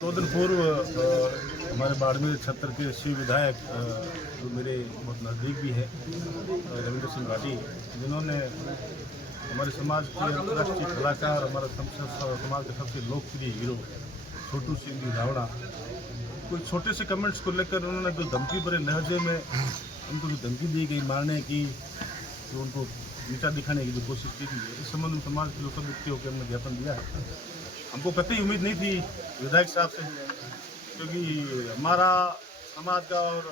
दो दिन पूर्व हमारे बाड़मेर क्षेत्र के शिव विधायक जो मेरे बहुत नज़दीक भी है रविंद्र सिंह भाटी, जिन्होंने हमारे समाज के अंतर्राष्ट्रीय कलाकार, हमारे समाज के सबसे लोकप्रिय हीरो छोटू सिंह जी रावड़ा, कुछ छोटे से कमेंट्स को लेकर उन्होंने जो धमकी भरे लहजे में उनको जो धमकी दी गई मारने की, जो उनको नीचा दिखाने की जो कोशिश की गई है, इस संबंध में समाज के लोग व्यक्तियों को हमने ज्ञापन दिया है। हमको कतई उम्मीद नहीं थी विधायक साहब से, क्योंकि हमारा समाज का और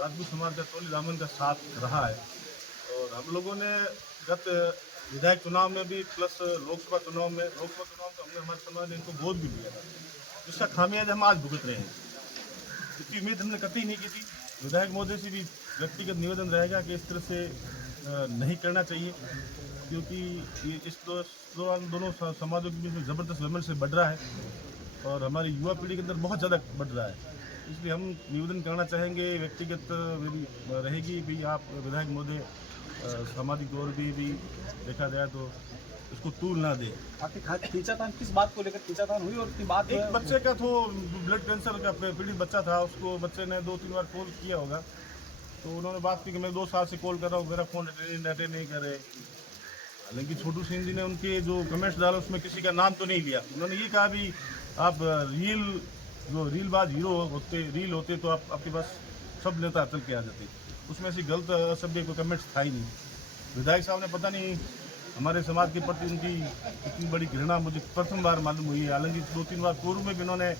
राजपूत समाज का तोली दामन का साथ रहा है और हम लोगों ने गत विधायक चुनाव में भी प्लस लोकसभा चुनाव तो हमने हमारे समाज ने इनको गोद भी दिया था, जिसका खामियाजा हम आज भुगत रहे हैं। इतनी उम्मीद हमने कतई नहीं की थी। विधायक महोदय से भी व्यक्तिगत निवेदन रहेगा कि इस तरह से नहीं करना चाहिए, क्योंकि ये इस दौरान दोनों समाजों के बीच में ज़बरदस्त विमर्श से बढ़ रहा है और हमारी युवा पीढ़ी के अंदर बहुत ज़्यादा बढ़ रहा है। इसलिए हम निवेदन करना चाहेंगे, व्यक्तिगत रहेगी भी आप विधायक महोदय सामाजिक तौर पर भी देखा जाए तो इसको तूल ना दे। खींचातान किस बात को लेकर खींचातान हुई और बात एक बच्चे का तो ब्लड कैंसर का पीड़ित बच्चा था, उसको बच्चे ने 2-3 बार कॉल किया होगा, तो उन्होंने बात की कि मैं 2 साल से कॉल कर रहा हूँ, मेरा फ़ोन अटेंड नहीं कर रहे। हालांकि छोटू सिंह जी ने उनके जो कमेंट्स डाला उसमें किसी का नाम तो नहीं लिया। उन्होंने ये कहा भी आप रीलबाज हीरो होते तो आपके पास सब नेता चल के आ जाते, उसमें ऐसी गलत असभ्य कोई कमेंट्स था ही नहीं। विधायक साहब ने पता नहीं हमारे समाज के प्रति उनकी इतनी बड़ी घृणा मुझे प्रथम बार मालूम हुई है। हालांकि 2-3 बार पूर्व में भी उन्होंने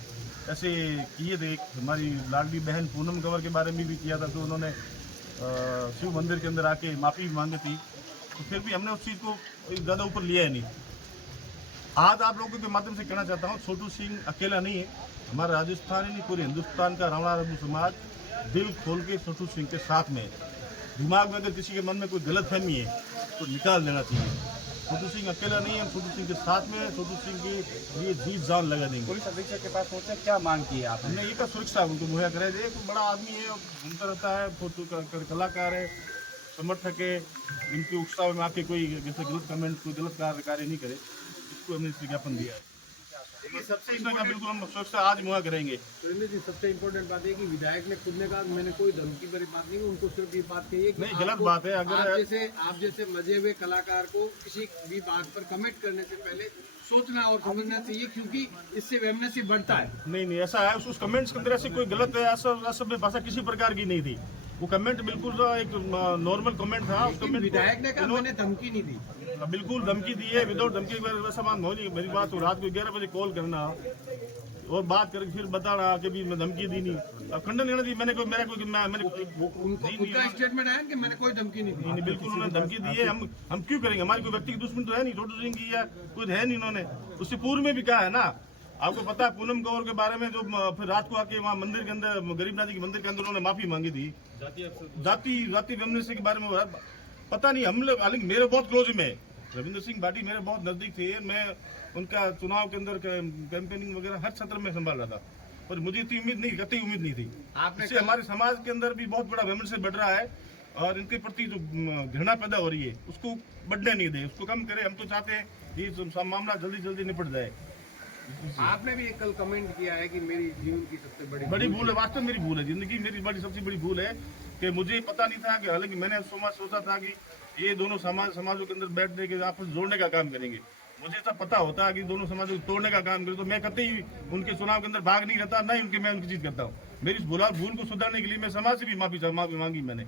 ऐसे किए थे। हमारी लाडली बहन पूनम कंवर के बारे में भी किया था, तो उन्होंने शिव मंदिर के अंदर आके माफ़ी मांगी थी, तो फिर भी हमने उस चीज़ को ज़्यादा ऊपर लिया है नहीं। आज आप लोगों के माध्यम से कहना चाहता हूँ, छोटू सिंह अकेला नहीं है, हमारा राजस्थान ही नहीं पूरे हिंदुस्तान का रावणा रघु समाज दिल खोल के छोटू सिंह के साथ में है। दिमाग में अगर किसी के मन में कोई गलतफहमी है तो निकाल देना चाहिए। छोटू सिंह अकेला नहीं है, हम छोटू सिंह के साथ में है, छोटू सिंह के लिए जी जान लगा देंगे। पुलिस अधीक्षक के पास पहुंचे, क्या मांग की है आपने? हमने ये का सुरक्षा उनको मुहैया कराई दे। कोई बड़ा आदमी है, घूमता रहता है, फोटो कलाकार है, समर्थक है, इनके उत्साह में आके कोई जैसे गलत कमेंट, कोई गलत कार्य नहीं करे, इसको हमने विज्ञापन दिया है। सबसे बिल्कुल हम सुरक्षा आज मुहैया करेंगे। सुरेंद्र जी, सबसे इम्पोर्टेंट बात है कि विधायक ने खुद ने कहा मैंने कोई धमकी भरी बात नहीं, उनको सिर्फ ये बात कही है कि नहीं, गलत बात है। अगर आप जैसे मजे हुए कलाकार को किसी भी बात पर कमेंट करने से पहले सोचना और समझना चाहिए, क्योंकि इससे वेमनेस बढ़ता है। नहीं, ऐसा है, उस कमेंट्स के अंदर ऐसी कोई गलत असभ्य भाषा किसी प्रकार की नहीं थी। वो कमेंट बिल्कुल एक नॉर्मल कमेंट था। उस कमेंट विधायक ने कहा मैंने धमकी नहीं दी, बिल्कुल धमकी दी है, विदाउट धमकी वैसा मान हो नहीं। मेरी बात तो रात को 11 बजे कॉल करना और बात करके फिर बताना कि भी मैं धमकी दी नहीं। अब खंडन करना दी, मैंने कोई उनका स्टेटमेंट आया कि मैंने कोई धमकी नहीं दी। बिल्कुल उन्होंने धमकी दी है। हम क्यों करेंगे? हमारी कोई व्यक्ति की दुश्मन तो है नहीं, छोटू सिंह की या कोई है नहीं। उन्होंने उससे पूर्व में भी कहा है ना, आपको पता है पूनम कंवर के बारे में, जो फिर रात को आके वहाँ मंदिर के अंदर, गरीबनाथ जी के मंदिर के अंदर उन्होंने माफी मांगी थी जाति वेमनेस के बारे में। पता नहीं, हम लोग हालांकि मेरे बहुत क्लोज में रविंद्र सिंह भाटी मेरे बहुत नजदीक थे। मैं उनका चुनाव के अंदर कैंपेनिंग वगैरह हर क्षेत्र में संभाल रहा था, और मुझे इतनी उम्मीद नहीं, कतई उम्मीद नहीं थी। इससे हमारे समाज के अंदर भी बहुत बड़ा वेमनेस बढ़ रहा है और इनके प्रति जो घृणा पैदा हो रही है उसको बढ़ने नहीं दे, उसको कम करे। हम तो चाहते हैं ये मामला जल्दी निपट जाए। आपने भी एक कल कमेंट किया है कि मेरी जीवन की सबसे बड़ी भूल है, वास्तव मेरी भूल है, जिंदगी मेरी सबसे बड़ी भूल है कि मुझे पता नहीं था कि, हालांकि मैंने सोचा था कि ये दोनों समाजों के अंदर बैठने के आपस जोड़ने का काम करेंगे। मुझे ऐसा पता होता है कि दोनों समाजों को तोड़ने का काम करे तो मैं कतई उनके चुनाव के अंदर भाग नहीं रहता, ना ही मैं उनकी चीज करता हूँ। मेरी भूल को सुधारने के लिए मैं समाज से भी माफी मांगी मैंने,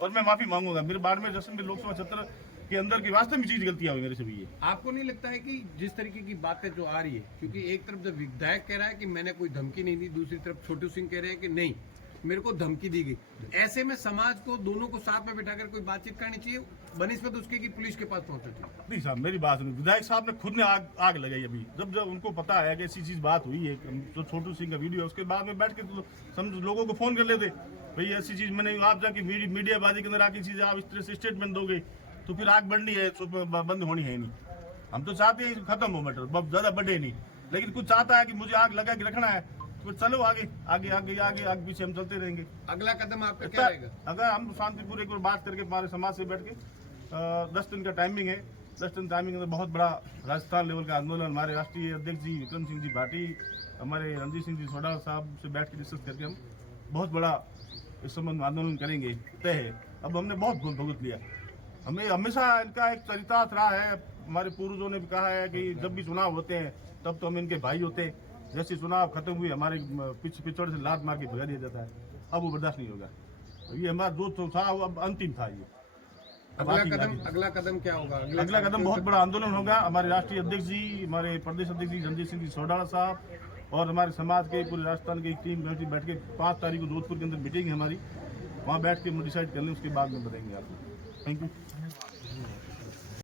और मैं माफी मांगूंगा। मेरे बाड़मेर जैसलमेर लोकसभा क्षेत्र के अंदर की वास्तव में चीज गलतियां हुई मेरे से भी। ये आपको नहीं लगता है कि जिस तरीके की बातें जो आ रही है, क्योंकि एक तरफ जब विधायक कह रहा है कि मैंने कोई धमकी नहीं दी, दूसरी तरफ छोटू सिंह कह रहे हैं कि नहीं मेरे को धमकी दी गई, तो ऐसे में समाज को दोनों को साथ में बिठाकर कोई बातचीत करनी चाहिए, बनिस्बत उसके कि पुलिस के पास पहुंचना चाहिए? नहीं साहब, मेरी बात सुनिए। विधायक साहब ने खुद ने आग लगाई अभी, जब उनको पता है कि ऐसी चीज बात हुई है, जो छोटू सिंह का वीडियो है, उसके बाद में बैठ के तो समझ लोगों को फोन कर लेते, भाई ऐसी चीज मैंने, आप जाके मीडिया बाजी के अंदर आकी चीज आप इस तरह से स्टेटमेंट दोगे तो फिर आग बढ़नी है, बंद होनी है नहीं। हम तो चाहते हैं खत्म हो मैटर, ज्यादा बढ़े नहीं, लेकिन कुछ चाहता है कि मुझे आग लगा के रखना है, तो चलो आगे पीछे हम चलते रहेंगे। अगला कदम आपका क्या रहेगा? अगर हम शांतिपूर्वक एक बार बात करके हमारे समाज से बैठ के 10 दिन का टाइमिंग है, 10 दिन टाइमिंग में बहुत बड़ा राजस्थान लेवल का आंदोलन हमारे राष्ट्रीय अध्यक्ष जी विक्रम सिंह जी भाटी, हमारे रणजीत सिंह जी सोडाल साहब से बैठ के डिस्कस करके हम बहुत बड़ा इस संबंध में आंदोलन करेंगे, तय है। अब हमने बहुत भूल भुगत लिया, हमें हमेशा इनका एक चरितार्थ रहा है। हमारे पूर्वजों ने भी कहा है कि जब भी चुनाव होते हैं तब तो हम इनके भाई होते हैं, जैसे चुनाव खत्म हुए हमारे पिछड़ से लात मार के भगा दिया जाता है। अब वो बर्दाश्त नहीं होगा। ये हमारा जो था वो अब अंतिम था। ये अगला कदम क्या होगा? अगला कदम बहुत बड़ा आंदोलन होगा। हमारे राष्ट्रीय अध्यक्ष जी, हमारे प्रदेश अध्यक्ष जी रणजीत सिंह जी सोडाला साहब और हमारे समाज के पूरे राजस्थान की एक टीम बैठ के 5 तारीख को जोधपुर के अंदर मीटिंग है हमारी, वहाँ बैठ के हम डिसाइड कर लें, उसके बाद में बताएंगे आपको। Thank you.